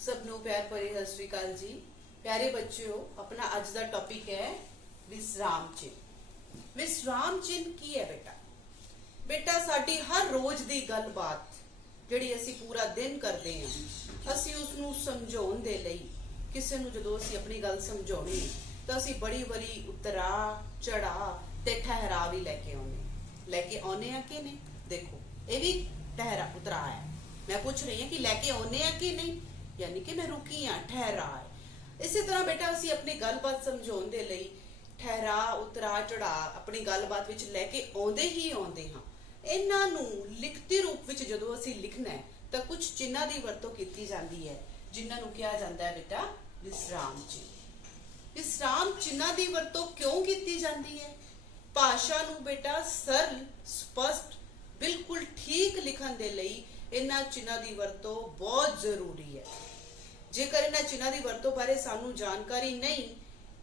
सबनों प्यार भरी सत श्री अकाल जी। प्यारे बच्चों, अपना अज का टॉपिक है विश्राम चिन्ह। विश्राम चिन्ह की है बेटा? बेटा साडी हर रोज की गलबात जिहड़ी असीं पूरा दिन करते हैं, असीं उसनूं समझाउण दे लई किसी नूं जदों असीं अपनी गल समझाउणी तो असीं बड़ी बड़ी उतरा चढ़ा ते ठहराव ही लैके आउने आ कि नहीं। देखो ये भी ठहरा उतरा है। मैं पूछ रही हूँ कि लैके आउने आ कि नहीं, यानी कि मैं रुकी हाँ, ठहरा है। इसी तरह बेटा असीं अपनी गलबात समझाउण दे लई ठहरा उतरा चढ़ा अपनी गलबात विच लैके आउंदे ही आउंदे हां। इन्हां नूं लिखती रूप विच जदों असीं लिखना है तो कुछ चिन्हां दी वरतों कीती जांदी है, जिन्हां नूं कहा जांदा है बेटा विश्राम चिन्ह। विश्राम चिन्हां दी वरतों क्यों कीती जांदी है? भाषा नूं बेटा सरल स्पष्ट बिल्कुल ठीक लिखण दे लई इन्हां चिन्हां दी वरतों बहुत जरूरी है। जेकर इन्हां चिन्हां दी वरतों बारे सानू जानकारी नहीं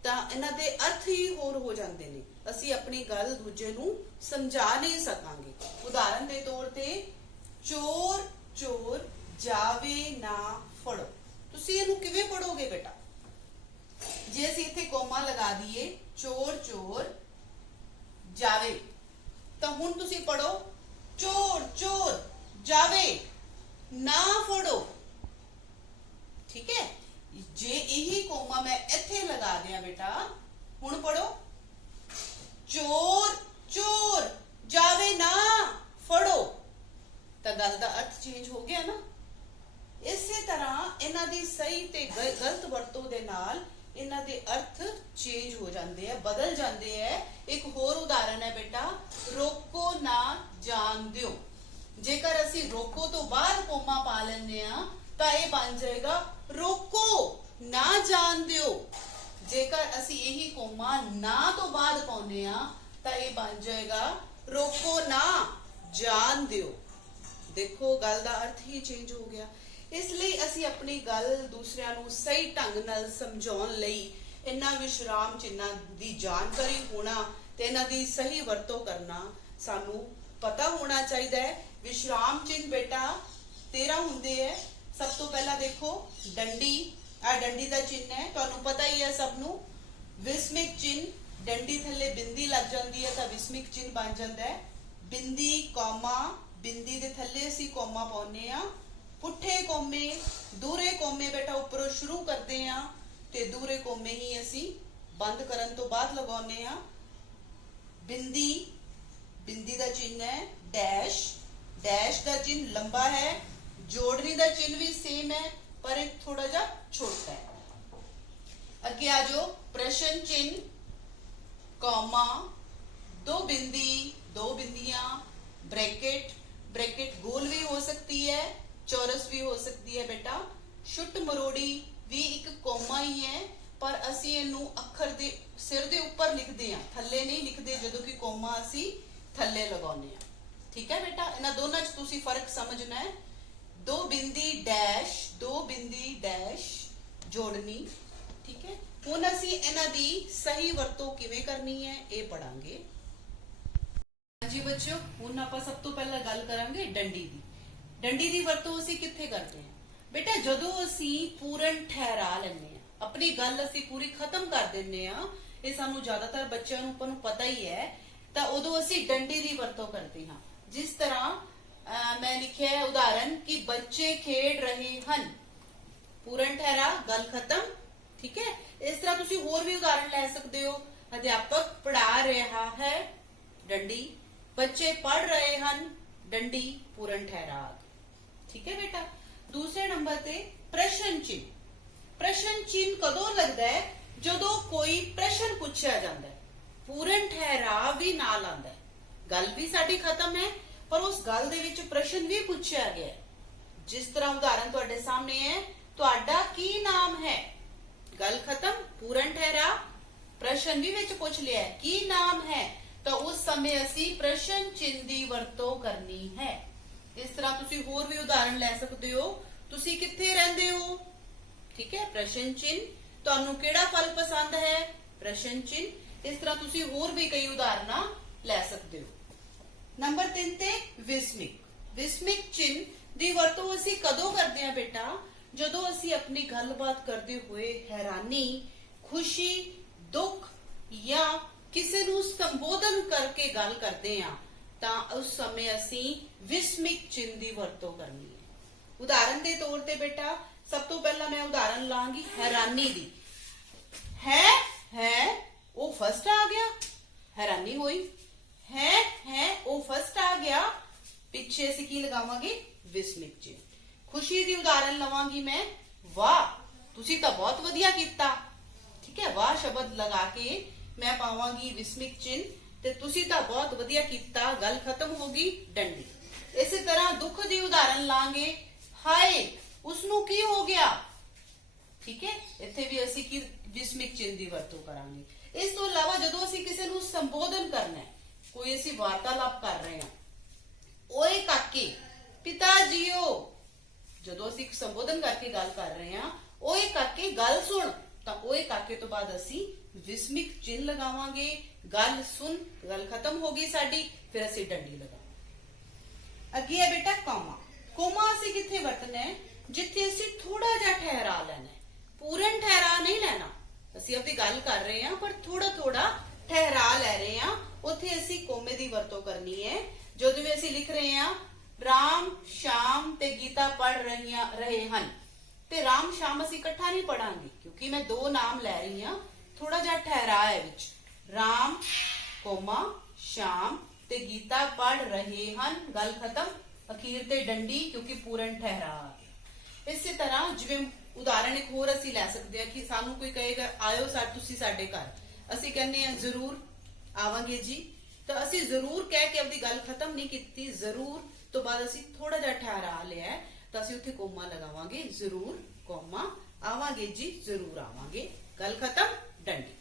तां इन्हां दे अर्थ ही होर हो जांदे ने, असीं अपनी गल दूजे नूं समझा नहीं सकांगे। उदाहरण दे तौर ते चोर चोर जावे ना फड़ो, तुसीं इहनूं किवें पढ़ोगे बेटा? जे असीं इत्थे कोमा लगा दईए चोर चोर जावे तां हुण तुसीं पढ़ो चोर चोर जावे ना फड़ो। ठीक है, जे यही कोमा मैं इत्थे लगा दिया बेटा, हुण पढ़ो चोर चोर जावे ना फड़ो, तो गल दा अर्थ चेंज हो गया ना। इसी तरह इन्हां दी सही ते गलत वरतों दे नाल इन्हां दे अर्थ चेंज हो जाते हैं, बदल जाते हैं। एक होर उदाहरण है बेटा रोको ना जान दियो। जेकर असी रोको तो बाद कोमा पा लेने तो यह बन जाएगा रोको ना जान दियो। जेकर असी यही कोमा ना तो बाद पाने तो यह बन जाएगा रोको ना जान दियो। देखो गल का अर्थ ही चेंज हो गया। इसलिए असी अपनी गल दूसरिਆਂ ਨੂੰ सही ढंग नाल समझाउण लई इन्हां विश्राम चिन्हां दी जानकारी होना ते इन्हां दी सही वरतों करना सानू पता होना चाहिए है। विश्राम चिन्ह बेटा 13 हुंदे है। सब तो पहला देखो डंडी, आ डंडी दा चिन्ह है, तुहानू पता ही है सबनू। विस्मिक चिन्ह, डंडी थल्ले बिंदी लग जाती है तो विस्मिक चिन्ह बन जाता है। बिंदी कौमा, बिंदी दे थल्ले असी कौमा पाउने आ। पुठे कोमे दूरे कोमे बेटा उपरों शुरू करते हैं ते दूरे कोमे ही असी बंद करन तो बाद लगाउने आ। बिंदी, बिंदी दा चिन्ह है डैश, डैश का चिन्ह लंबा है। जोड़नी का चिन्ह भी सेम है पर एक थोड़ा जा छोटा है। अगे आ जाओ प्रश्न चिन्ह कॉमा, दो बिंदी दो बिंदियां, ब्रैकेट, ब्रैकेट गोल भी हो सकती है चौरस भी हो सकती है बेटा। छुट मरोड़ी भी एक कोमा ही है पर असी इनू अखर दे सिर दे ऊपर लिखते हैं, थल्ले नहीं लिखते, जदों कि कोमा असी थल्ले लगाने हैं। ठीक है बेटा, इन्हां दोनों च तुसी फर्क समझना है। दो बिंदी डैश, दो बिंदी डैश जोड़नी। ठीक है, हुण असी इन्हां दी सही वरतों किवें करनी है ये पढ़ांगे। जी बच्चों, हुण आपां सब तो पहला गल करांगे डंडी दी। डंडी दी वरतों असी कित्थे करते हैं बेटा? जदों असी पूरन ठहरा लैंदे हैं, अपनी गल असी पूरी खत्म कर दिंदे आ, ये सानू ज्यादातर बच्चों नूं पता ही है, तो उदों असी डंडी दी वरतों करते हैं। जिस तरह मैं लिखिया है उदाहरण कि बच्चे खेड रहे हन, पूरन ठहरा गल खत्म। ठीक है, इस तरह तुसी होर भी उदाहरण ले सकते हो। अध्यापक पढ़ा रहा है डंडी, बच्चे पढ़ रहे हन डंडी पूरन ठहरा। ठीक है बेटा, दूसरे नंबर ते प्रश्न चिन्ह। प्रश्न चिन्ह कदों लगता है? जदों कोई प्रश्न पूछा जाता है, पूरन ठहराव भी नाल आंदा है, गल भी साडी खत्म है पर उस गल दे विच प्रश्न भी पूछा गया है। जिस तरह उदाहरण तुहाडे सामने है, तुहाडा की नाम है, गल खत्म, पूरन ठहरा, प्रश्न भी विच पूछ लिया है की नाम है, तो उस समय असी प्रश्न चिन्ह दी वरतों करनी है। इस तरह तुसी होर भी उदाहरण ले सकते हो। तुसी कित्थे रहिंदे हो? ठीक है, प्रश्न चिन्ह। तुहानू किहड़ा फल पसंद है? प्रश्न चिन्ह। इस तरह तुसी होर भी कई उदाहरण ले सकते हो। नंबर 3 ते विस्मिक। विस्मिक चिन्ह दी वरतों असी कदों करते हैं बेटा? ਜਦੋਂ ਅਸੀਂ ਆਪਣੀ ਗੱਲਬਾਤ ਕਰਦੇ ਹੋਏ ਹੈਰਾਨੀ, ਖੁਸ਼ੀ, ਦੁੱਖ ਜਾਂ ਕਿਸੇ ਨੂੰ ਸੰਬੋਧਨ ਕਰਕੇ ਗੱਲ ਕਰਦੇ ਆ ਤਾਂ ਉਸ ਸਮੇਂ ਅਸੀਂ ਵਿਸਮਿਕ ਚਿੰਨ੍ਹ ਦੀ ਵਰਤੋਂ ਕਰਨੀ ਹੈ। ਉਦਾਹਰਨ ਦੇ ਤੌਰ ਤੇ ਬੇਟਾ ਸਭ ਤੋਂ ਪਹਿਲਾਂ ਮੈਂ ਉਦਾਹਰਨ ਲਾਂਗੀ ਹੈਰਾਨੀ ਦੀ। ਹੈ ਉਹ ਫਸਟ ਆ ਗਿਆ, ਹੈਰਾਨੀ ਹੋਈ। ਹੈ ਉਹ ਫਸਟ ਆ ਗਿਆ, ਪਿੱਛੇ ਅਸੀਂ ਕੀ ਲਗਾਵਾਂਗੇ? ਵਿਸਮਿਕ ਚਿੰਨ੍ਹ। ਖੁਸ਼ੀ ਦੀ ਉਦਾਹਰਨ ਲਵਾਂਗੀ ਮੈਂ, ਵਾਹ ਤੁਸੀਂ ਤਾਂ ਬਹੁਤ ਵਧੀਆ ਕੀਤਾ। ਠੀਕ ਹੈ, ਵਾਹ ਸ਼ਬਦ ਲਗਾ ਕੇ ਮੈਂ ਪਾਵਾਂਗੀ ਵਿਸਮਿਕ ਚਿੰਨ੍ਹ ਤੇ ਤੁਸੀਂ ਤਾਂ ਬਹੁਤ ਵਧੀਆ ਕੀਤਾ, ਗੱਲ ਖਤਮ ਹੋ ਗਈ, ਡੰਡੀ। ਇਸੇ ਤਰ੍ਹਾਂ ਦੁੱਖ ਦੀ ਉਦਾਹਰਨ ਲਾਂਗੇ, ਹਾਏ ਉਸਨੂੰ ਕੀ ਹੋ ਗਿਆ। ਠੀਕ ਹੈ, ਇੱਥੇ ਵੀ ਅਸੀਂ ਕੀ ਵਿਸਮਿਕ ਚਿੰਨ੍ਹ ਦੀ ਵਰਤੋਂ ਕਰਾਂਗੇ। ਇਸ ਤੋਂ ਇਲਾਵਾ ਜਦੋਂ ਅਸੀਂ ਕਿਸੇ ਨੂੰ ਸੰਬੋਧਨ ਕਰਨਾ ਹੈ, ਕੋਈ ਅਸੀਂ ਵਾਰਤਾਲਾਪ ਕਰ ਰਹੇ ਹਾਂ, ਓਏ ਕਾਕੇ, ਪਿਤਾ ਜੀਓ, ਜਦੋਂ ਅਸੀਂ ਸੰਬੋਧਨ ਕਰਕੇ ਗੱਲ ਕਰ ਰਹੇ ਹਾਂ, ਓਏ ਕਾਕੇ ਗੱਲ ਸੁਣ, ਤਾਂ ਓਏ ਕਾਕੇ ਤੋਂ ਬਾਅਦ ਅਸੀਂ ਵਿਸਮਿਕ ਚਿੰਨ੍ਹ ਲਗਾਵਾਂਗੇ। ਗੱਲ ਸੁਣ, ਗੱਲ ਖਤਮ ਹੋ ਗਈ ਸਾਡੀ, ਫਿਰ ਅਸੀਂ ਡੰਡੀ ਲਗਾਵਾਂਗੇ। ਅੱਗੇ ਹੈ ਬੇਟਾ ਕੋਮਾ। ਕੋਮਾ ਅਸੀਂ ਕਿੱਥੇ ਵਰਤਣਾ ਹੈ? ਜਿੱਥੇ ਅਸੀਂ ਥੋੜਾ ਜਿਹਾ ਠਹਿਰਾ ਲੈਣਾ ਹੈ, ਪੂਰਨ ਠਹਿਰਾ ਨਹੀਂ ਲੈਣਾ। ਅਸੀਂ ਆਪਣੀ ਗੱਲ ਕਰ ਰਹੇ ਹਾਂ ਪਰ ਥੋੜਾ ਥੋੜਾ ਠਹਿਰਾ ਲੈ ਰਹੇ ਹਾਂ, ਉੱਥੇ ਅਸੀਂ ਕੋਮੇ ਦੀ ਵਰਤੋਂ ਕਰਨੀ ਹੈ। ਜਦੋਂ ਵੀ ਅਸੀਂ ਲਿਖ ਰਹੇ ਹਾਂ ਰਾਮ ਸ਼ਾਮ ਤੇ ਗੀਤਾ ਪੜ੍ਹ ਰਹੇ ਹਨ, ਤੇ ਰਾਮ ਸ਼ਾਮ ਅਸੀਂ ਇਕੱਠਾ ਨਹੀਂ ਪੜਾਂਗੇ ਕਿਉਂਕਿ ਮੈਂ ਦੋ ਨਾਮ ਲੈ ਰਹੀ ਹਾਂ, ਥੋੜਾ ਜਿਹਾ ਠਹਿਰਾ ਹੈ ਵਿੱਚ। ਰਾਮ ਕੋਮਾ ਸ਼ਾਮ ਤੇ ਗੀਤਾ ਪੜ੍ਹ ਰਹੇ ਹਨ, ਗੱਲ ਖਤਮ, ਅਖੀਰ ਤੇ ਡੰਡੀ ਕਿਉਂਕਿ ਪੂਰਨ ਠਹਿਰਾ ਆ ਗਿਆ। ਇਸੇ ਤਰ੍ਹਾਂ ਜਿਵੇਂ ਉਦਾਹਰਣ ਇੱਕ ਹੋਰ ਅਸੀਂ ਲੈ ਸਕਦੇ ਹਾਂ ਕਿ ਸਾਨੂੰ ਕੋਈ ਕਹੇਗਾ ਆਇਓ ਤੁਸੀਂ ਸਾਡੇ ਘਰ, ਅਸੀਂ ਕਹਿੰਦੇ ਹਾਂ ਜ਼ਰੂਰ ਆਵਾਂਗੇ ਜੀ, ਤਾਂ ਅਸੀਂ ਜ਼ਰੂਰ ਕਹਿ ਕੇ ਆਪਣੀ ਗੱਲ ਖਤਮ ਨਹੀਂ ਕੀਤੀ। ਜ਼ਰੂਰ ਤੋਂ ਬਾਅਦ ਅਸੀਂ ਥੋੜਾ ਜਿਹਾ ਠਹਿਰਾ ਲਿਆ ਤਾਂ ਅਸੀਂ ਉੱਥੇ ਕੋਮਾ ਲਗਾਵਾਂਗੇ, ਜ਼ਰੂਰ ਕੋਮਾ, ਆਵਾਂਗੇ ਜੀ ਜ਼ਰੂਰ ਆਵਾਂਗੇ, ਗੱਲ ਖਤਮ, ਡੰਡੀ।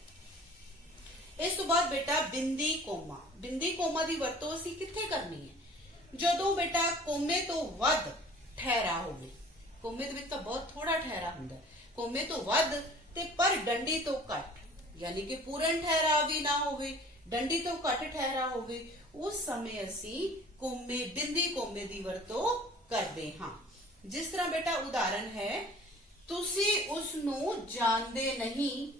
ਇਸ ਤੋਂ ਬਾਅਦ ਬੇਟਾ ਬਿੰਦੀ ਕੋਮਾ। ਬਿੰਦੀ ਕੋਮਾ ਦੀ ਵਰਤੋਂ ਅਸੀਂ ਕਿੱਥੇ ਕਰਨੀ ਹੈ? ਜਦੋਂ ਬੇਟਾ ਕੋਮੇ ਤੋਂ ਵੱਧ ਠਹਿਰਾ ਹੋਵੇ। ਕੋਮੇ ਦੇ ਵਿੱਚ ਤਾਂ ਬਹੁਤ ਥੋੜਾ ਠਹਿਰਾ ਹੁੰਦਾ, ਕੋਮੇ ਤੋਂ ਵੱਧ ਤੇ ਪਰ ਡੰਡੀ ਤੋਂ ਘੱਟ, ਯਾਨੀ ਕਿ ਪੂਰਨ ਠਹਿਰਾ ਵੀ ਨਾ ਹੋਵੇ, ਡੰਡੀ ਤੋਂ ਘੱਟ ਠਹਿਰਾ ਹੋਵੇ, ਉਸ ਸਮੇਂ ਅਸੀਂ ਕੋਮੇ, ਬਿੰਦੀ ਕੋਮੇ ਦੀ ਵਰਤੋਂ ਕਰਦੇ ਹਾਂ। ਜਿਸ ਤਰ੍ਹਾਂ ਬੇਟਾ ਉਦਾਹਰਨ ਹੈ, ਤੁਸੀਂ ਉਸ ਨੂੰ ਜਾਣਦੇ ਨਹੀਂ,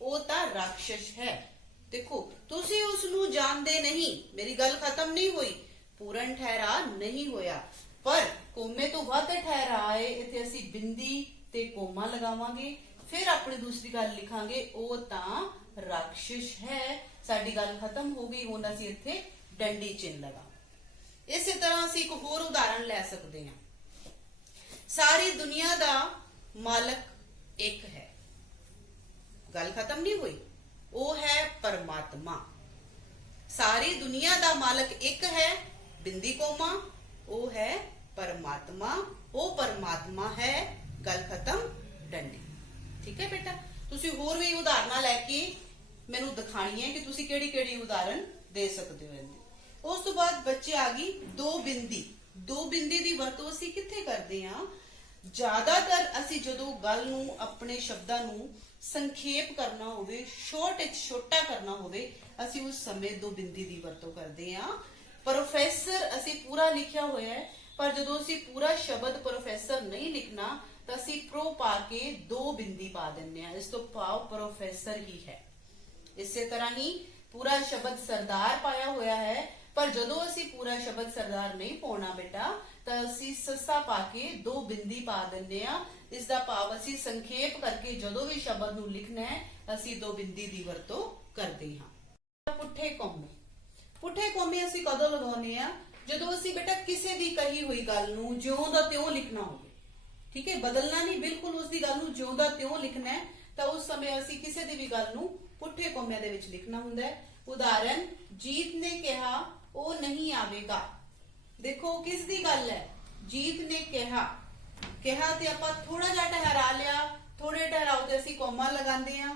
ਉਹ ਤਾਂ ਰਾਖਸ਼ ਹੈ। ਦੇਖੋ, ਤੁਸੀਂ ਉਸ ਨੂੰ ਜਾਣਦੇ ਨਹੀਂ, ਮੇਰੀ ਗੱਲ ਖਤਮ ਨਹੀਂ ਹੋਈ, ਪੂਰਨ ਠਹਿਰਾ ਨਹੀਂ ਹੋਇਆ, ਪਰ ਕੋਮੇ ਤੋਂ ਵੱਧ ਠਹਿਰਾ ਹੈ, ਇੱਥੇ ਅਸੀਂ ਬਿੰਦੀ ਤੇ ਕੋਮਾ ਲਗਾਵਾਂਗੇ। ਫਿਰ ਆਪਣੀ ਦੂਸਰੀ ਗੱਲ ਲਿਖਾਂਗੇ, ਉਹ ਤਾਂ ਰਾਖਸ਼ ਹੈ, ਸਾਡੀ ਗੱਲ ਖਤਮ ਹੋ ਗਈ, ਹੁਣ ਅਸੀਂ ਇੱਥੇ ਡੰਡੀ ਚਿੰਨ੍ਹ ਲਗਾਵਾਂਗੇ। ਇਸੇ ਤਰ੍ਹਾਂ ਅਸੀਂ ਇੱਕ ਹੋਰ ਉਦਾਹਰਣ ਲੈ ਸਕਦੇ ਹਾਂ, ਸਾਰੀ ਦੁਨੀਆ ਦਾ ਮਾਲਕ ਇੱਕ ਹੈ, ਗੱਲ ਖਤਮ ਨਹੀਂ ਹੋਈ, ਉਹ ਹੈ ਪਰਮਾਤਮਾ। ਸਾਰੀ ਦੁਨੀਆ ਦਾ ਮਾਲਕ ਇੱਕ ਹੈ, ਬਿੰਦੀ ਕੋਮਾ, ਉਹ ਹੈ ਪਰਮਾਤਮਾ, ਉਹ ਪਰਮਾਤਮਾ ਹੈ, ਗੱਲ ਖਤਮ, ਡੰਡੀ। ਠੀਕ ਹੈ ਬੇਟਾ, ਤੁਸੀਂ ਹੋਰ ਵੀ ਉਦਾਹਰਨਾਂ ਲੈ ਕੇ ਮੈਨੂੰ ਦਿਖਾਣੀ ਹੈ ਕਿ ਤੁਸੀਂ ਕਿਹੜੀ ਕਿਹੜੀ ਉਦਾਹਰਨ ਦੇ ਸਕਦੇ ਹੋ। ਉਸ ਤੋਂ ਬਾਅਦ ਬੱਚੇ ਆ ਗਈ ਦੋ ਬਿੰਦੀ। ਦੋ ਬਿੰਦੀ ਦੀ ਵਰਤੋਂ ਅਸੀਂ ਕਿੱਥੇ ਕਰਦੇ ਹਾਂ? ਜ਼ਿਆਦਾਤਰ ਅਸੀਂ ਜਦੋਂ ਗੱਲ ਨੂੰ, ਆਪਣੇ ਸ਼ਬਦਾਂ ਨੂੰ ਸੰਖੇਪ ਕਰਨਾ ਹੋਵੇ, ਛੋਟਾ ਕਰਨਾ ਹੋਵੇ, ਅਸੀਂ ਉਸ ਸਮੇਂ ਦੋ ਬਿੰਦੀ ਦੀ ਵਰਤੋਂ ਕਰਦੇ ਹਾਂ। ਪ੍ਰੋਫੈਸਰ ਅਸੀਂ ਪੂਰਾ ਲਿਖਿਆ ਹੋਇਆ ਹੈ, ਪਰ ਜਦੋਂ ਅਸੀਂ ਪੂਰਾ ਸ਼ਬਦ ਪ੍ਰੋਫੈਸਰ ਨਹੀਂ ਲਿਖਣਾ ਤਾਂ ਅਸੀਂ ਪ੍ਰੋ ਪਾ ਕੇ ਦੋ ਬਿੰਦੀ ਪਾ ਦਿੰਦੇ ਹਾਂ, ਇਸ ਤੋਂ ਭਾਵ ਪ੍ਰੋਫੈਸਰ ਹੀ ਹੈ। ਇਸੇ ਤਰ੍ਹਾਂ ਹੀ ਪੂਰਾ ਸ਼ਬਦ ਸਰਦਾਰ ਪਾਇਆ ਹੋਇਆ ਹੈ, ਪਰ ਜਦੋਂ ਅਸੀਂ ਪੂਰਾ ਸ਼ਬਦ ਸਰਦਾਰ ਨਹੀਂ ਪਾਉਣਾ ਬੇਟਾ ਤਾਂ ਅਸੀਂ ਸੱਸਾ ਪਾ ਕੇ ਦੋ ਬਿੰਦੀ ਪਾ ਦਿੰਦੇ ਆ। ਇਸ ਦਾ ਭਾਵ ਅਸੀਂ ਸੰਖੇਪ ਕਰਕੇ ਜਦੋਂ ਵੀ ਸ਼ਬਦ ਨੂੰ ਲਿਖਣਾ ਹੈ ਅਸੀਂ ਦੋ ਬਿੰਦੀ ਦੀ ਵਰਤੋਂ ਕਰਦੇ ਹਾਂ। ਪੁੱਠੇ ਕੋਮੇ। ਪੁੱਠੇ ਕੋਮੇ ਅਸੀਂ ਕਦੋਂ ਲਗਾਉਂਦੇ ਆ? ਜਦੋਂ ਅਸੀਂ ਬੇਟਾ ਕਿਸੇ ਦੀ ਕਹੀ ਹੋਈ ਗੱਲ ਨੂੰ ਜਿਉਂ ਦਾ ਤਿਉਂ ਲਿਖਣਾ ਹੋਵੇ। ਠੀਕ ਹੈ, ਬਦਲਣਾ ਨਹੀਂ, ਬਿਲਕੁਲ ਉਸ ਦੀ ਗੱਲ ਨੂੰ ਜਿਉਂ ਦਾ ਤਿਉਂ ਲਿਖਣਾ ਹੈ, ਤਾਂ ਉਸ ਸਮੇਂ ਅਸੀਂ ਕਿਸੇ ਦੀ ਵੀ ਗੱਲ ਨੂੰ ਪੁੱਠੇ ਕੋਮਿਆਂ ਦੇ ਵਿੱਚ ਲਿਖਣਾ ਹੁੰਦਾ ਹੈ। ਉਦਾਹਰਨ, ਜੀਤ ਨੇ ਕਿਹਾ ਉਹ ਨਹੀਂ ਆਵੇਗਾ। ਦੇਖੋ ਕਿਸ ਦੀ ਗੱਲ ਹੈ? ਜੀਤ ਨੇ ਕਿਹਾ, ਕਿਹਾ ਤੇ ਆਪਾਂ ਥੋੜਾ ਜਿਹਾ ਠਹਿਰਾ ਲਿਆ, ਥੋੜੇ ਠਹਿਰਾਓ ਤੇ ਅਸੀਂ ਕੋਮਾ ਲਗਾਉਂਦੇ ਆ।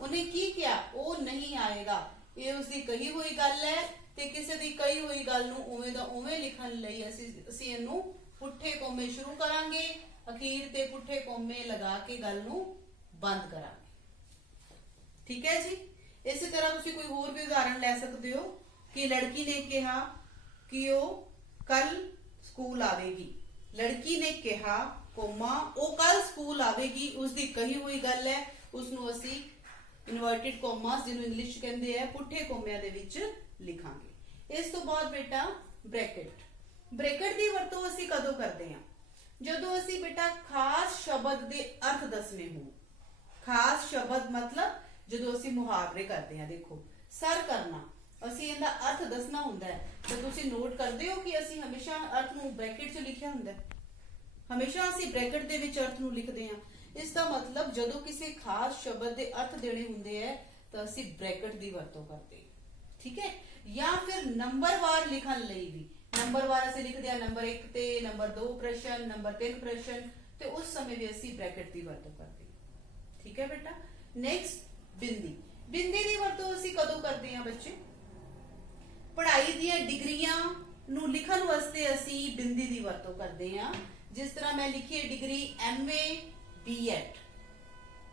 ਉਹਨੇ ਕੀ ਕਿਹਾ? ਉਹ ਨਹੀਂ ਆਏਗਾ। ਇਹ ਉਸ ਦੀ ਕਹੀ ਹੋਈ ਗੱਲ ਹੈ ਤੇ ਕਿਸੇ ਦੀ ਕਹੀ ਹੋਈ ਗੱਲ ਨੂੰ ਉਵੇਂ ਦਾ ਉਵੇਂ ਲਿਖਣ ਲਈ ਅਸੀਂ ਇਹਨੂੰ ਪੁੱਠੇ ਕੋਮੇ ਸ਼ੁਰੂ ਕਰਾਂਗੇ, ਅਖੀਰ ਤੇ ਪੁੱਠੇ ਕੋਮੇ ਲਗਾ ਕੇ ਗੱਲ ਨੂੰ ਬੰਦ ਕਰਾਂਗੇ। ਠੀਕ ਹੈ ਜੀ। ਇਸੇ ਤਰ੍ਹਾਂ ਤੁਸੀਂ ਕੋਈ ਹੋਰ ਵੀ ਉਦਾਹਰਣ ਲੈ ਸਕਦੇ ਹੋ ਕਿ ਲੜਕੀ ਨੇ ਕਿਹਾ ਕਿ ਉਹ ਕੱਲ ਸਕੂਲ ਆਵੇਗੀ। ਲੜਕੀ ਨੇ ਕਿਹਾ ਕੋਮਾ ਉਹ ਕੱਲ ਸਕੂਲ ਆਵੇਗੀ, ਉਸ ਦੀ ਕਹੀ ਹੋਈ ਗੱਲ ਹੈ, ਉਸ ਨੂੰ ਅਸੀਂ ਇਨਵਰਟਿਡ ਕੋਮਾਸ ਜਿਹਨੂੰ ਇੰਗਲਿਸ਼ ਚ ਕਹਿੰਦੇ ਆ ਪੁੱਠੇ ਕੋਮਿਆਂ ਦੇ ਵਿੱਚ ਲਿਖਾਂਗੇ। ਇਸ ਤੋਂ ਬਾਅਦ ਬੇਟਾ ਬ੍ਰੈਕਟ। ਬ੍ਰੈਕਟ ਦੀ ਵਰਤੋਂ ਅਸੀਂ ਕਦੋਂ ਕਰਦੇ ਹਾਂ? ਜਦੋਂ ਅਸੀਂ ਬੇਟਾ ਖਾਸ ਸ਼ਬਦ ਦੇ ਅਰਥ ਦੱਸਣੇ ਹੋਣ। ਖਾਸ ਸ਼ਬਦ ਮਤਲਬ ਜਦੋਂ ਅਸੀਂ ਮੁਹਾਵਰੇ ਕਰਦੇ ਹਾਂ। ਦੇਖੋ ਸਰ ਕਰਨਾ, ਅਸੀਂ ਇਹਦਾ ਅਰਥ ਦੱਸਣਾ ਹੁੰਦਾ ਹੈ ਤਾਂ ਤੁਸੀਂ ਨੋਟ ਕਰਦੇ ਹੋ ਕਿ ਅਸੀਂ ਹਮੇਸ਼ਾ ਅਰਥ ਨੂੰ ਬ੍ਰੈਕਟ 'ਚ ਲਿਖਿਆ ਹੁੰਦਾ ਹੈ। ਹਮੇਸ਼ਾ ਅਸੀਂ ਬ੍ਰੈਕਟ ਦੇ ਵਿੱਚ ਅਰਥ ਨੂੰ ਲਿਖਦੇ ਹਾਂ। ਇਸ ਦਾ ਮਤਲਬ ਜਦੋਂ ਕਿਸੇ ਖਾਸ ਸ਼ਬਦ ਦੇ ਅਰਥ ਦੇਣੇ ਹੁੰਦੇ ਹੈ ਤਾਂ ਅਸੀਂ ਬ੍ਰੈਕਟ ਦੀ ਵਰਤੋਂ ਕਰਦੇ ਹਾਂ। ਠੀਕ ਹੈ। ਜਾਂ ਫਿਰ ਨੰਬਰਵਾਰ ਲਿਖਣ ਲਈ ਵੀ ਨੰਬਰਵਾਰ ਅਸੀਂ ਲਿਖਦੇ ਹਾਂ ਨੰਬਰ 1 ਤੇ ਨੰਬਰ 2 ਪ੍ਰਸ਼ਨ, ਨੰਬਰ 3 ਪ੍ਰਸ਼ਨ, ਤੇ ਉਸ ਸਮੇਂ ਵੀ ਅਸੀਂ ਬ੍ਰੈਕਟ ਦੀ ਵਰਤੋਂ ਕਰਦੇ ਹਾਂ। ਠੀਕ ਹੈ ਬੇਟਾ। ਨੈਕਸਟ ਬਿੰਦੀ। ਬਿੰਦੀ ਦੀ ਵਰਤੋਂ ਅਸੀਂ ਕਦੋਂ ਕਰਦੇ ਹਾਂ ਬੱਚੇ? ਪੜ੍ਹਾਈ ਦੀਆਂ ਡਿਗਰੀਆਂ ਨੂੰ ਲਿਖਣ ਵਾਸਤੇ ਅਸੀਂ ਬਿੰਦੀ ਦੀ ਵਰਤੋਂ ਕਰਦੇ ਹਾਂ। ਜਿਸ ਤਰ੍ਹਾਂ ਮੈਂ ਲਿਖੀ ਹੈ ਡਿਗਰੀ MA B.Ed,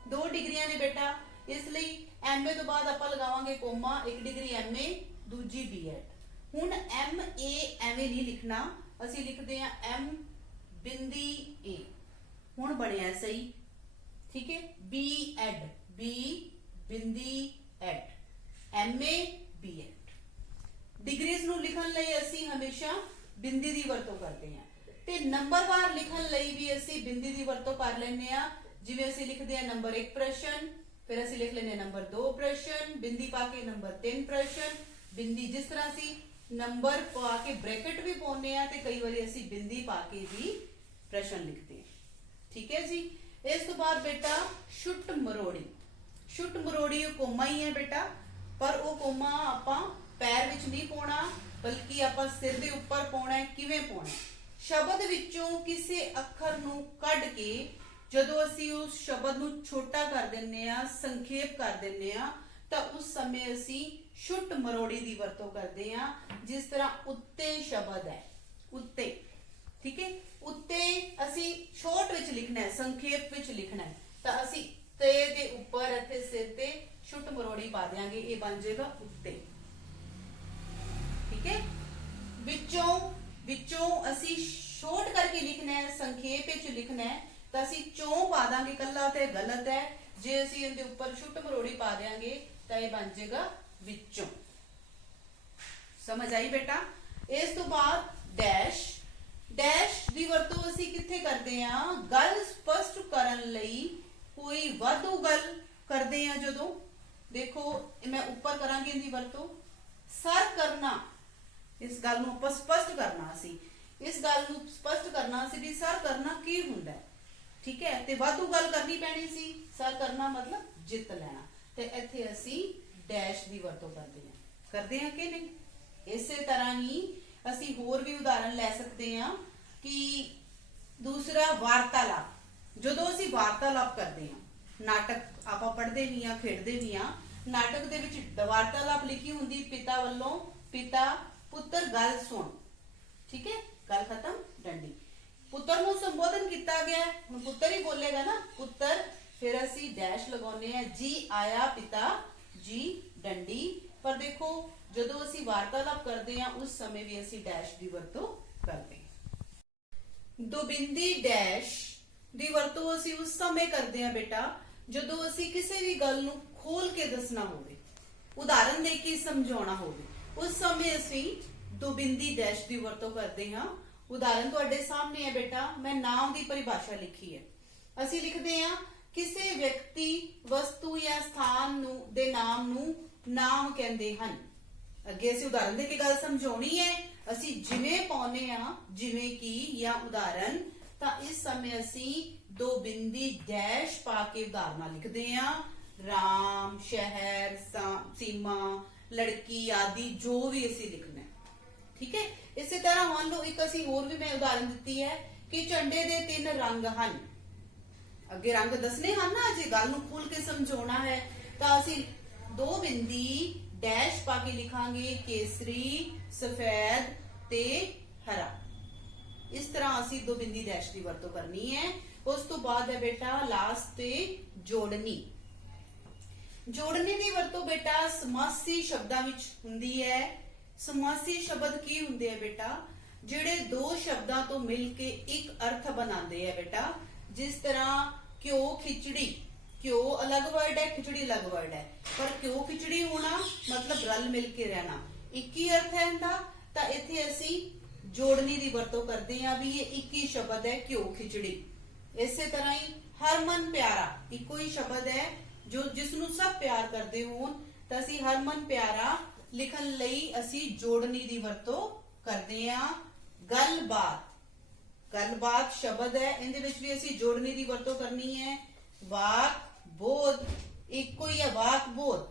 2 ਡਿਗਰੀਆਂ ਨੇ ਬੇਟਾ, ਇਸ ਲਈ MA ਤੋਂ ਬਾਅਦ ਆਪਾਂ ਲਗਾਵਾਂਗੇ ਕੋਮਾ, ਇੱਕ ਡਿਗਰੀ MA, ਦੂਜੀ B.Ed। ਹੁਣ MA ਐਵੇਂ ਨਹੀਂ ਲਿਖਣਾ, ਅਸੀਂ ਲਿਖਦੇ ਹਾਂ M ਬਿੰਦੀ A, ਹੁਣ ਬਣਿਆ ਸਹੀ। ਠੀਕ ਹੈ। B.Ed, B ਬਿੰਦੀ Ed, MA B.Ed। ਡਿਗਰੀਜ਼ ਨੂੰ ਲਿਖਣ ਲਈ ਅਸੀਂ ਹਮੇਸ਼ਾ ਬਿੰਦੀ ਦੀ ਵਰਤੋਂ ਕਰਦੇ ਹਾਂ, ਤੇ ਨੰਬਰਵਾਰ ਲਿਖਣ ਲਈ ਵੀ ਅਸੀਂ ਬਿੰਦੀ ਦੀ ਵਰਤੋਂ ਕਰ ਲੈਂਦੇ ਆ। ਜਿਵੇਂ ਅਸੀਂ ਲਿਖਦੇ ਹਾਂ ਨੰਬਰ 1 ਪ੍ਰਸ਼ਨ, ਫਿਰ ਅਸੀਂ ਲਿਖ ਲੈਂਦੇ ਹਾਂ ਨੰਬਰ 2 ਪ੍ਰਸ਼ਨ, ਬਿੰਦੀ ਪਾ ਕੇ ਨੰਬਰ 3 ਪ੍ਰਸ਼ਨ, ਬਿੰਦੀ। ਜਿਸ ਤਰ੍ਹਾਂ ਅਸੀਂ ਨੰਬਰ ਪਾ ਕੇ ਬ੍ਰੈਕਟ ਵੀ ਪਾਉਂਦੇ ਆ ਤੇ ਕਈ ਵਾਰੀ ਅਸੀਂ ਬਿੰਦੀ ਪਾ ਕੇ ਵੀ ਪ੍ਰਸ਼ਨ ਲਿਖਦੇ ਹਾਂ। ਠੀਕ ਹੈ ਜੀ। ਇਸ ਤੋਂ ਬਾਅਦ ਬੇਟਾ ਛੁੱਟ ਮਰੋੜੀ। ਛੁੱਟ ਮਰੋੜੀ ਉਹ ਕੋਮਾ ਹੀ ਹੈ ਬੇਟਾ, ਪਰ ਉਹ ਕੋਮਾ ਆਪਾਂ ਪੈਰ ਵਿੱਚ ਨਹੀਂ ਪਾਉਣਾ, ਬਲਕਿ ਆਪਾਂ ਸਿਰ ਦੇ ਉੱਪਰ ਪਾਉਣਾ ਹੈ। ਕਿਵੇਂ ਪਾਉਣਾ? ਸ਼ਬਦ ਵਿੱਚੋਂ ਕਿਸੇ ਅੱਖਰ ਨੂੰ ਕੱਢ ਕੇ ਜਦੋਂ ਅਸੀਂ ਉਸ ਸ਼ਬਦ ਨੂੰ ਛੋਟਾ ਕਰ ਦਿੰਨੇ ਆ, ਸੰਖੇਪ ਕਰ ਦਿੰਨੇ ਆ, ਤਾਂ ਉਸ ਸਮੇਂ ਅਸੀਂ ਛੁੱਟ ਮਰੋੜੀ ਦੀ ਵਰਤੋਂ ਕਰਦੇ ਆ। ਜਿਸ ਤਰ੍ਹਾਂ ਉੱਤੇ ਸ਼ਬਦ ਹੈ, ਉੱਤੇ। ਠੀਕ ਹੈ। ਉੱਤੇ ਅਸੀਂ ਛੋਟ ਵਿੱਚ ਲਿਖਣਾ ਹੈ, ਸੰਖੇਪ ਵਿੱਚ ਲਿਖਣਾ ਹੈ, ਤਾਂ ਅਸੀਂ ਤੇ ਦੇ ਉੱਪਰ ਇੱਥੇ ਸਿਰ ਤੇ ਛੁੱਟ ਮਰੋੜੀ ਪਾ ਦਿਆਂਗੇ, ਇਹ ਬਣ ਜਾਏਗਾ ਉੱਤੇ। ਠੀਕ ਹੈ। ਵਿੱਚੋਂ ਅਸੀਂ ਸ਼ੋਰਟ ਕਰਕੇ ਲਿਖਣਾ ਹੈ, ਸੰਖੇਪ ਵਿੱਚ ਲਿਖਣਾ ਹੈ, ਤਾਂ ਅਸੀਂ ਚੋਂ ਪਾ ਦਾਂਗੇ ਕੱਲਾ, ਤੇ ਗਲਤ ਹੈ। ਜੇ ਅਸੀਂ ਇਹਦੇ ਉੱਪਰ ਛੁੱਟ ਮਰੋੜੀ ਪਾ ਦਿਆਂਗੇ ਤਾਂ ਇਹ ਬਣ ਜਾਏਗਾ ਵਿੱਚੋਂ। ਸਮਝ ਆਈ ਬੇਟਾ? ਇਸ ਤੋਂ ਬਾਅਦ ਡੈਸ਼। ਡੈਸ਼ ਦੀ ਵਰਤੋਂ ਅਸੀਂ ਕਿੱਥੇ ਕਰਦੇ ਹਾਂ? ਗੱਲ ਸਪਸ਼ਟ ਕਰਨ ਲਈ ਕੋਈ ਵਾਧੂ ਗੱਲ ਕਰਦੇ ਹਾਂ ਜਦੋਂ। ਦੇਖੋ ਮੈਂ ਉੱਪਰ ਕਰਾਂਗੀ ਇਹਦੀ ਵਰਤੋਂ। ਸਰ ਕਰਨਾ, ਇਸ ਗੱਲ ਨੂੰ ਆਪਾਂ ਸਪਸ਼ਟ ਕਰਨਾ ਸੀ, ਇਸ ਗੱਲ ਨੂੰ ਸਪਸ਼ਟ ਕਰਨਾ ਸੀ ਵੀ ਸਰ ਕਰਨਾ ਕੀ ਹੁੰਦਾ ਹੈ। ਠੀਕ ਹੈ। ਤੇ ਵਾਧੂ ਗੱਲ ਕਰਨੀ ਪੈਣੀ ਸੀ, ਸਰ ਕਰਨਾ ਮਤਲਬ ਜਿੱਤ ਲੈਣਾ, ਤੇ ਇੱਥੇ ਅਸੀਂ ਡੈਸ਼ ਦੀ ਵਰਤੋਂ ਕਰਦੇ ਹਾਂ ਕਿ ਨਹੀਂ? ਇਸੇ ਤਰ੍ਹਾਂ ਹੀ ਅਸੀਂ ਹੋਰ ਵੀ ਉਦਾਹਰਣ ਲੈ ਸਕਦੇ ਹਾਂ ਕਿ ਦੂਸਰਾ ਵਾਰਤਾਲਾਪ। ਜਦੋਂ ਅਸੀਂ ਵਾਰਤਾਲਾਪ ਕਰਦੇ ਹਾਂ, ਨਾਟਕ ਆਪਾਂ ਪੜ੍ਹਦੇ ਵੀ ਹਾਂ, ਖੇਡਦੇ ਵੀ ਹਾਂ, ਨਾਟਕ ਦੇ ਵਿੱਚ ਵਾਰਤਾਲਾਪ ਲਿਖੀ ਹੁੰਦੀ ਪਿਤਾ ਵੱਲੋਂ, ਪਿਤਾ ਪੁੱਤਰ ਗੱਲ ਸੁਣ। ਠੀਕ ਹੈ। ਗੱਲ ਖਤਮ, ਡੰਡੀ। ਪੁੱਤਰ ਨੂੰ ਸੰਬੋਧਨ ਕੀਤਾ ਗਿਆ, ਹੁਣ ਪੁੱਤਰ ਹੀ ਬੋਲੇਗਾ ਨਾ, ਪੁੱਤਰ, ਫਿਰ ਅਸੀਂ ਡੈਸ਼ ਲਗਾਉਨੇ ਆ, ਜੀ ਆਇਆ ਪਿਤਾ ਜੀ ਡੰਡੀ। ਪਰ ਦੇਖੋ ਜਦੋਂ ਅਸੀਂ ਵਾਰਤਾਲਾਪ ਕਰਦੇ ਹਾਂ ਉਸ ਸਮੇਂ ਵੀ ਅਸੀਂ ਡੈਸ਼ ਦੀ ਵਰਤੋਂ ਕਰਦੇ ਹਾਂ। ਦੋਬਿੰਦੀ ਡੈਸ਼ ਦੀ ਵਰਤੋਂ ਅਸੀਂ ਉਸ ਸਮੇਂ ਕਰਦੇ ਹਾਂ ਬੇਟਾ ਜਦੋਂ ਅਸੀਂ ਕਿਸੇ ਵੀ ਗੱਲ ਨੂੰ ਖੋਲ ਕੇ ਦੱਸਣਾ ਹੋਵੇ, ਉਦਾਹਰਨ ਦੇ ਕੇ ਸਮਝਾਉਣਾ ਹੋਵੇ, ਉਸ ਸਮੇਂ ਅਸੀਂ ਦੋਬਿੰਦੀ ਡੈਸ਼ ਦੀ ਵਰਤੋਂ ਕਰਦੇ ਹਾਂ। ਉਦਾਹਰਨ ਤੁਹਾਡੇ ਸਾਹਮਣੇ ਹੈ ਬੇਟਾ, ਮੈਂ ਨਾਮ ਦੀ ਪਰਿਭਾਸ਼ਾ ਲਿਖੀ ਹੈ। ਅਸੀਂ ਲਿਖਦੇ ਹਾਂ ਕਿਸੇ ਵਿਅਕਤੀ, ਵਸਤੂ ਜਾਂ ਸਥਾਨ ਨੂੰ ਦੇ ਨਾਮ ਨੂੰ ਨਾਮ ਕਹਿੰਦੇ ਹਨ। ਅੱਗੇ ਅਸੀਂ ਉਦਾਹਰਨ ਦੇ ਕੇ ਗੱਲ ਸਮਝਾਉਣੀ ਹੈ, ਅਸੀਂ ਜਿਵੇਂ ਪਾਉਨੇ ਆ, ਜਿਵੇਂ ਕਿ ਜਾਂ ਉਦਾਹਰਨ, ਤਾਂ ਇਸ ਸਮੇਂ ਅਸੀਂ ਦੋਬਿੰਦੀ ਡੈਸ਼ ਪਾ ਕੇ ਉਦਾਹਰਨਾਂ ਲਿਖਦੇ ਹਾਂ। ਰਾਮ, ਸ਼ਹਿਰ, ਸੀਮਾ, ਲੜਕੀ ਆਦि ਜੋ ਵੀ ਅਸੀਂ ਲਿਖਣਾ ਹੈ। ਠੀਕ ਹੈ। ਇਸੇ ਤਰ੍ਹਾਂ ਮੰਨ ਲਓ ਇੱਕ ਅਸੀਂ ਹੋਰ ਵੀ ਮੈਂ ਉਦਾਹਰਨ ਦਿੱਤੀ ਹੈ ਕਿ ਝੰਡੇ ਦੇ 3 ਰੰਗ ਹਨ। ਅੱਗੇ ਰੰਗ ਦੱਸਨੇ ਹਨ ਨਾ, ਜੇ ਗੱਲ ਨੂੰ ਖੁੱਲ ਕੇ ਸਮਝਾਉਣਾ ਹੈ ਤਾਂ ਅਸੀਂ ਦੋਬਿੰਦੀ ਡੈਸ਼ ਪਾ ਕੇ ਲਿਖਾਂਗੇ, ਕੇਸਰੀ, ਸਫੈਦ ਤੇ ਹਰਾ। ਇਸ ਤਰ੍ਹਾਂ ਅਸੀਂ ਦੋਬਿੰਦੀ ਡੈਸ਼ ਦੀ ਵਰਤੋਂ ਕਰਨੀ ਹੈ। ਉਸ ਤੋਂ ਬਾਅਦ ਹੈ ਬੇਟਾ ਲਾਸਟ ਤੇ ਜੋੜਨੀ। ਜੋੜਨੀ ਦੀ ਵਰਤੋਂ ਬੇਟਾ ਸਮਾਸੀ ਸ਼ਬਦਾਂ ਵਿੱਚ ਹੁੰਦੀ ਹੈ। ਸਮਾਸੀ ਸ਼ਬਦ ਕੀ ਹੁੰਦੇ ਆ ਬੇਟਾ? ਜਿਹੜੇ ਦੋ ਸ਼ਬਦਾਂ ਤੋਂ ਮਿਲ ਕੇ ਇੱਕ ਅਰਥ ਬਣਾਉਂਦੇ ਆ ਬੇਟਾ। ਜਿਸ ਤਰ੍ਹਾਂ ਘਿਓ ਖਿਚੜੀ, ਘਿਓ ਅਲੱਗ ਵਰਡ ਹੈ, ਖਿਚੜੀ ਅਲੱਗ ਵਰਡ ਹੈ, ਪਰ ਘਿਓ ਖਿਚੜੀ ਹੋਣਾ ਮਤਲਬ ਰਲ ਮਿਲ ਕੇ ਰਹਿਣਾ, ਇੱਕ ਹੀ ਅਰਥ ਹੈ ਇਹਦਾ। ਤਾਂ ਇੱਥੇ ਅਸੀਂ ਜੋੜਨੀ ਦੀ ਵਰਤੋਂ ਕਰਦੇ ਹਾਂ ਵੀ ਇਹ ਇੱਕ ਹੀ ਸ਼ਬਦ ਹੈ ਘਿਓ ਖਿਚੜੀ। ਇਸੇ ਤਰ੍ਹਾਂ ਹੀ ਹਰਮਨ ਪਿਆਰਾ ਇੱਕੋ ਹੀ ਸ਼ਬਦ ਹੈ ਜੋ ਜਿਸ ਨੂੰ ਸਭ ਪਿਆਰ ਕਰਦੇ ਹੋਣ, ਤਾਂ ਅਸੀਂ ਹਰਮਨ ਪਿਆਰਾ ਲਿਖਣ ਲਈ ਅਸੀਂ ਜੋੜਨੀ ਦੀ ਵਰਤੋਂ ਕਰਦੇ ਹਾਂ। ਗੱਲਬਾਤ, ਗੱਲਬਾਤ ਸ਼ਬਦ ਹੈ, ਇਹਦੇ ਵਿੱਚ ਵੀ ਅਸੀਂ ਜੋੜਨੀ ਦੀ ਵਰਤੋਂ ਕਰਨੀ ਹੈ। ਵਾਕ ਬੋਧ ਇੱਕੋ ਹੀ ਹੈ, ਵਾਕ ਬੋਧ,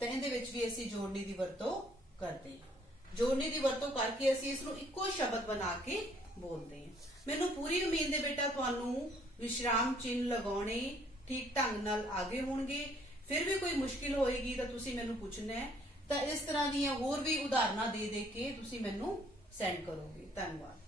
ਤਾਂ ਇਹਦੇ ਵਿੱਚ ਵੀ ਅਸੀਂ ਜੋੜਨੀ ਦੀ ਵਰਤੋਂ ਕਰਦੇ ਹਾਂ। ਜੋੜਨੀ ਦੀ ਵਰਤੋਂ ਕਰਕੇ ਅਸੀਂ ਇਸ ਨੂੰ ਇੱਕੋ ਸ਼ਬਦ ਬਣਾ ਕੇ ਬੋਲਦੇ ਹਾਂ। ਮੈਨੂੰ ਪੂਰੀ ਉਮੀਦ ਹੈ ਬੇਟਾ ਤੁਹਾਨੂੰ ਵਿਸ਼ਰਾਮ ਚਿੰਨ੍ਹ ਲਗਾਉਣੇ ਠੀਕ ਢੰਗ ਨਾਲ ਆਗੇ ਹੋਣਗੇ। ਫਿਰ ਵੀ ਕੋਈ ਮੁਸ਼ਕਿਲ ਹੋਏਗੀ ਤਾਂ ਤੁਸੀਂ ਮੈਨੂੰ ਪੁੱਛਣਾ ਹੈ, ਤਾਂ ਇਸ ਤਰ੍ਹਾਂ ਦੀਆਂ ਹੋਰ ਵੀ ਉਦਾਹਰਨਾਂ ਦੇ ਕੇ ਤੁਸੀਂ ਮੈਨੂੰ ਸੈਂਡ ਕਰੋਗੇ। ਧੰਨਵਾਦ।